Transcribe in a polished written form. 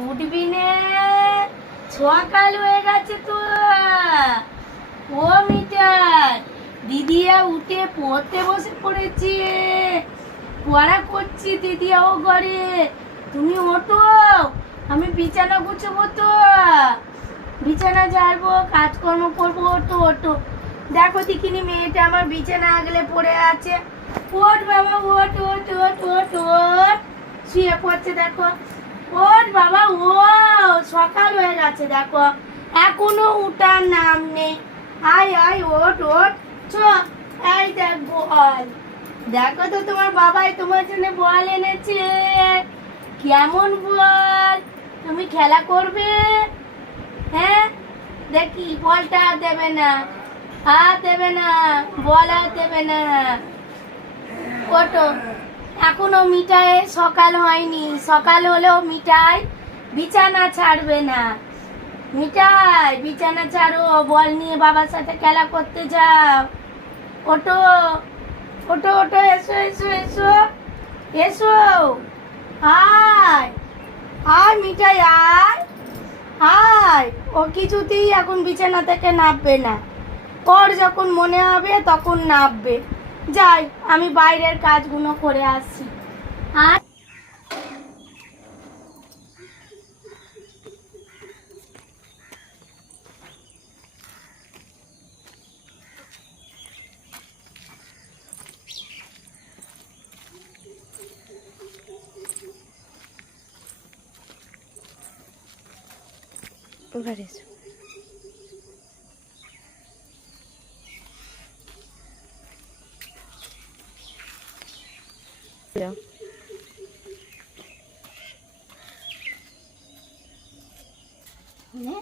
উঠবি নে, সকাল হয়ে গেছে তো। ও মিটার, দিদিয়া উঠে পড়তে বসে পড়েছি, পড়া করছি দিদিয়াও ঘরে। তুমি ওঠো, আমি বিছানা গুছাবো তো, বিছানা ঝাড়বো, কাজকর্ম করবো। ওঠো ওঠো, দেখো দেখিনি মেয়েটা আমার বিছানা আগলে পড়ে আছে। ওঠ বাবা, ওঠ ওঠ ওঠ ওঠ ওঠ, শুয়ে পড়ছে দেখো। ওঠ বাবা, ও সকাল হয়ে গেছে দেখো, এখনো উঠার নাম নেই। আয় আয়, ওঠ ওঠ, চ। এই দেখ বল, দেখো তো তোমার বাবাই তোমার জন্য বল এনেছে। কেমন বল, তুমি খেলা করবে? হ্যাঁ, দেখি বলটা আর দেবে না, আর দেবে না, বল আর দেবে না। ওঠো, এখনো মিঠাই সকাল হয়নি, সকাল হলেও মিঠাই বিছানা ছাড়বে না। মিঠাই বিছানা ছাড়ো, বল নিয়ে বাবার সাথে খেলা করতে যাও। ওঠো ওঠো ওঠো, এসো এসো এসো এসো, আয় আয় মিঠাই আয় আয়। ও কিছুতেই এখন বিছানা থেকে নামবে না, ওর যখন মনে হবে তখন নামবে। যাই, আমি বাইরের কাজগুলো করে আসছি। আর এবারে এসো। যাও। নে,